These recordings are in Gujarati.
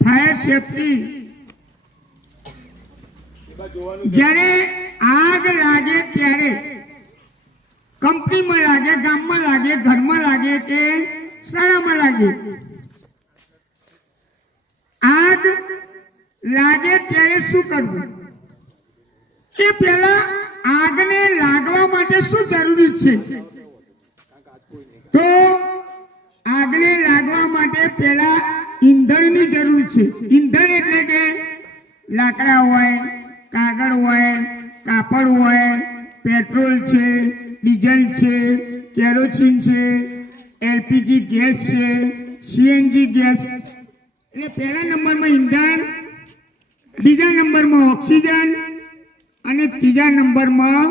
ફાયર સેફટી જ્યારે આગ લાગે ત્યારે કંપનીમાં લાગે, ગામમાં લાગે, ઘરમાં લાગે કે શાળામાં લાગે, આગ લાગે ત્યારે શું કરવું? એ પહેલા આગને લાગવા માટે શું જરૂરી છે? તો આગને લાગવા માટે પહેલા ઈંધણની જરૂર છે. ઈંધણ એટલે કે લાકડા હોય, કાગળ હોય, કાપડ હોય, પેટ્રોલ છે, ડીઝલ છે, કેરોસીન છે, એલપીજી ગેસ છે, સીએનજી ગેસ. એટલે પહેલા નંબરમાં ઈંધણ, બીજા નંબરમાં ઓક્સિજન અને ત્રીજા નંબરમાં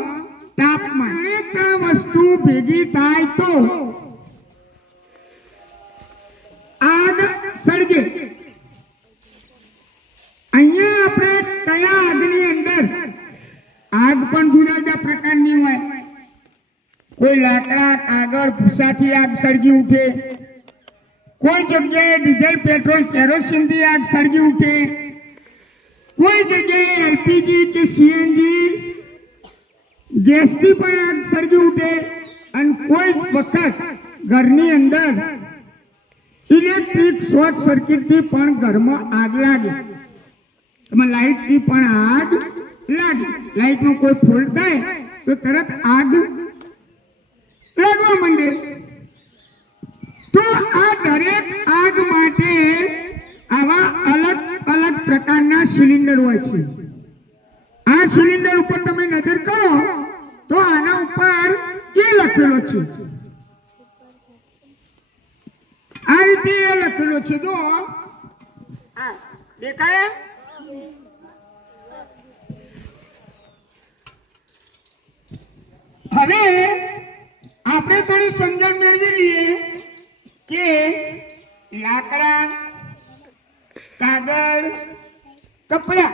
તાપમાન. આ ત્રણ વસ્તુ ભેગી થાય તો આગ સળગે. અહીંયા આપણે કયા આગની અંદર આગ પણ જુદા જુદા પ્રકારની હોય. કોઈ લાકડા, કાગળ, ભૂસાથી આગ સળગી ઉઠે, કોઈ જગ્યાએ ડીઝલ, પેટ્રોલ, કેરોસીનથી આગ સળગી ઉઠે, કોઈ જગ્યાએ એલપીજી કે સીએનજી ગેસથી પણ આગ સળગી ઉઠે, અને કોઈ વખત ઘરની અંદર ઇલેક્ટ્રિક શોર્ટ સર્કિટથી પણ ઘરમાં આગ લાગે. એમાં લાઇટથી પણ આગ લાગે. લાઇટનો કોઈ ફોલ્ટ થાય તો તરત આગ લાગવા માંડે. તો આ દરેક આગ માટે આવા અલગ અલગ પ્રકારના સિલિન્ડર હોય છે. આ સિલિન્ડર ઉપર તમે નજર કરો તો આના ઉપર એ લખેલો છે, આ રીતે એ લખેલો છે. જો દેખાય? હવે આપણે થોડી સમજણ મેળવી લઈએ કે લાકડા, કાગળ, કપડા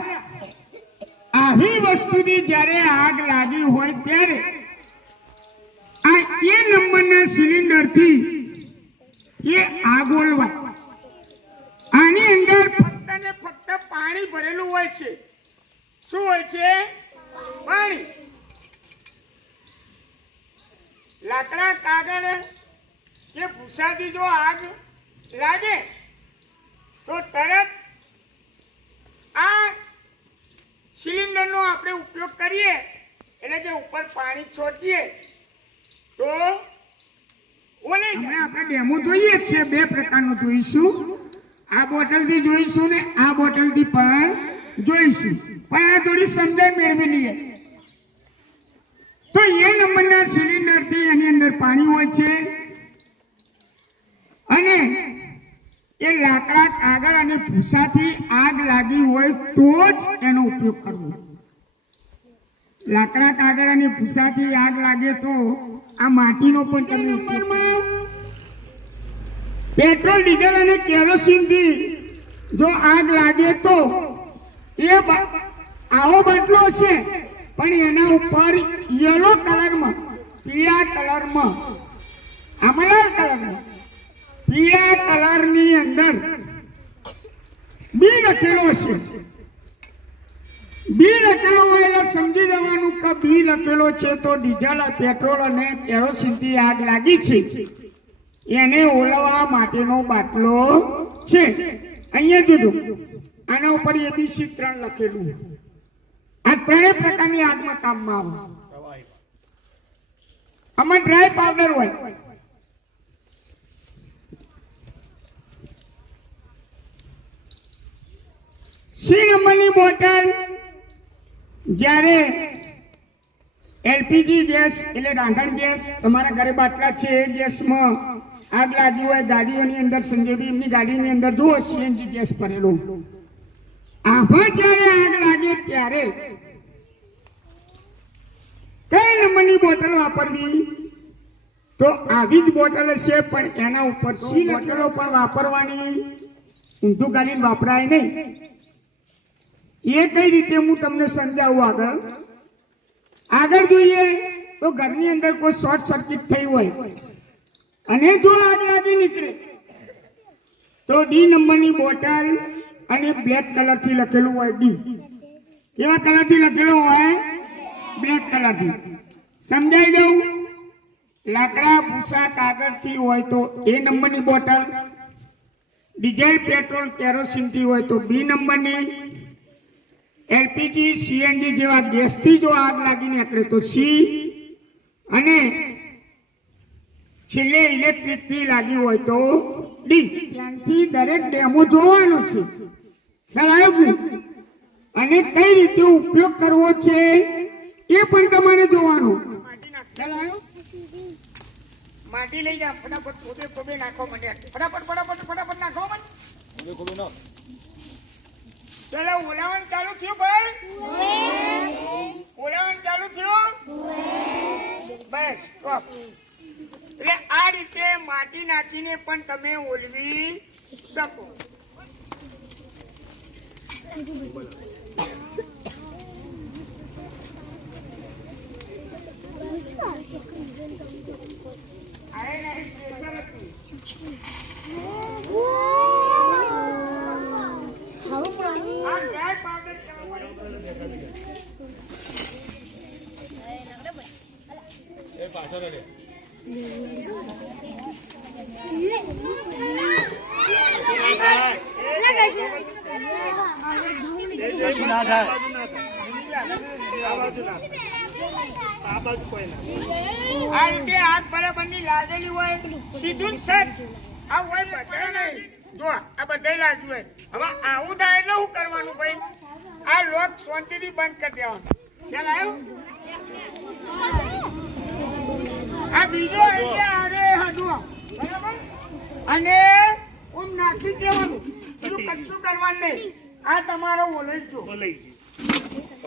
આવી વસ્તુની જ્યારે આગ લાગી હોય ત્યારે આ એ નંબરના સિલિન્ડરથી એ આગ ઓલવાય. આની અંદર ફક્ત ને ફક્ત પાણી ભરેલું હોય છે. શું હોય છે? પાણી. લાકડા, કાગળ કે ભૂસાથી જો આગ લાગે તો તરત આ સિલિન્ડરનો આપણે ઉપયોગ કરીએ, એટલે કે ઉપર પાણી છોડીએ તો આપણે ડેમો જોઈએ છે. બે પ્રકારનું જોઈશું. આ બોટલથી જોઈશું ને આ બોટલથી પણ જોઈશું. પણ આ થોડી સમજણ મેળવી લઈએ. તો એ નંબરના સિલિન્ડરથી એની અંદર પાણી હોય છે અને એ લાકડા, કાગળ અને ભૂસાથી આગ લાગી હોય તો જ એનો ઉપયોગ કરવો. લાકડા, કાગળ અને ભૂસાથી આગ લાગે તો આ માટીનો પણ તમે ઉપયોગ કરો. પેટ્રોલ, ડીઝલ અને કેરોસીનથી જો આગ લાગે તો એ આવો બાટલો હશે પણ એના ઉપર યલો કલરમાં, પીળા કલરમાં, આમલાલ કલરમાં, પીળા કલરની અંદર બી લખેલો હશે. બી લખેલો હોય એટલે સમજી જવાનું કે બી લખેલો છે તો ડીઝલ, પેટ્રોલ અને કેરોસીનથી આગ લાગી છે, એને ઓલવવા માટેનો બાટલો છે. અહીંયા જોજો, આના ઉપર એબીસી 3 લખેલું. આ ત્રણેય પ્રકારની આગમાં કામમાં આવે. આમાં ડ્રાય પાવડર હોય, સી નંબરની બોટલ. જ્યારે એલપીજી ગેસ એટલે રાંધણ ગેસ તમારા ઘરે બાટલા છે, એ ગેસમાં આગ લાગી હોય, ગાડીઓની અંદર સંજયભાઈ એમની ગાડીની અંદર જુઓ સીએનજી ગેસ ભરેલો, આમાં જ્યારે આગ લાગે ત્યારે કઈ નંબરની બોટલ વાપરવી? તો આવી જ બોટલ હશે પણ એના ઉપર સી લખેલો પણ વાપરવાની. ઊંધું ગાડીને વાપરાય નહીં. એ કઈ રીતે હું તમને સમજાવું. આગળ જોઈએ તો ઘરની અંદર કોઈ શોર્ટ સર્કિટ થઈ હોય અને જો આગ લાગી નીકળે તો ડી નંબરની બોટલ અને બ્લેક કલર થી લખેલું હોય ડી. કેવા કલર થી લખેલું હોય? બ્લેક કલર થી. સમજાઈ દઉં? લાકડા ભૂસા કાગળ થી હોય તો એ નંબરની બોટલ, ડીઝલ પેટ્રોલ કેરોસીન થી હોય તો બી નંબરની, એલપીજી સીએનજી જેવા ગેસ થી જો આગ લાગી નીકળે તો સી, અને છેલ્લે ઇલેક્ટ્રિક થી લાગી હોય તો ડી. ત્યાંથી દરેક ડેમો જોવાનો છે. ખ્યાલ આવ્યો? અને કઈ રીતે ઉપયોગ કરવો છે એ પણ તમારે જોવાનું. ખ્યાલ આવ્યો? માટી લઈ જા, ફટાફટ ખોબે ખોબે નાખો મને. ફટાફટ નાખો મને. ચલો ઓલાવણ ચાલુ થયું ભાઈ? ઓલાવણ ચાલુ થયું? Bus stop. એટલે આ રીતે માટી નાખીને પણ તમે ઓલવી શકો. આ રીતે હાથ બરાબરની લાગેલી હોય સીધું સેટ આ હોય બધા નહીં. જો આ બધા લાગ્યું હોય. હવે આવું થાય એટલે શું કરવાનું ભાઈ? આ લોક શાંતિથી બંધ કરી દેવાનું. ખ્યાલ આવ્યો? આ બીજો એટલે આરે હજુ બરાબર, અને ઓમ નાખી દેવાનું. બીજું કશું કરવાનું નહીં. આ તમારો ઓલઈ જો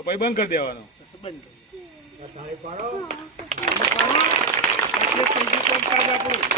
ભાઈ બંધ કરી દેવાનો. બંધ કરી.